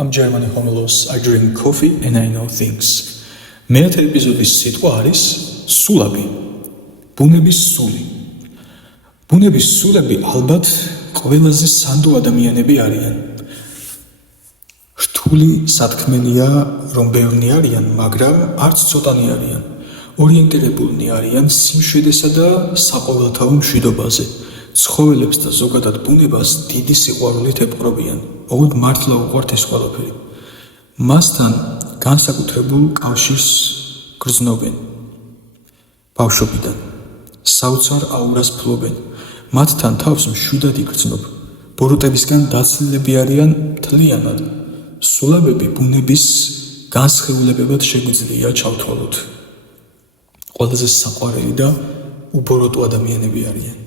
I'm German homelos. I drink coffee and I know things. მეათე ეპიზოდის სიტყვა არის სულაბი. ბუნების სული. ბუნების სულები ალბათ ყველაზე სანდო ადამიანები არიან. რთული სათქმელია, რომ ბევრნი არიან, მაგრამ არც ცოტანი არიან. ორიენტირებულნი არიან სიმშვიდესა და საყოველთაო მშვიდობაზე. ცხოველებს და ზოგადად ბუნებას დიდი სიყვარულით ეპყრობიან. ოღონდ მართლა უყვართ ეს ყველაფერი. მასთან განსაკუთრებულ კავშირს გრძნობენ. ბავშვობიდან საოცარ აურას ფლობენ. მათთან თავს მშვიდად იგრძნობ. ბოროტებისგან დაცლილები არიან მთლიანად. სულაბები ბუნების განსხეულებებად შეგვიძლია ჩავთვალოთ. ყველაზე საყვარელი და უბოროტო ადამიანები არიან.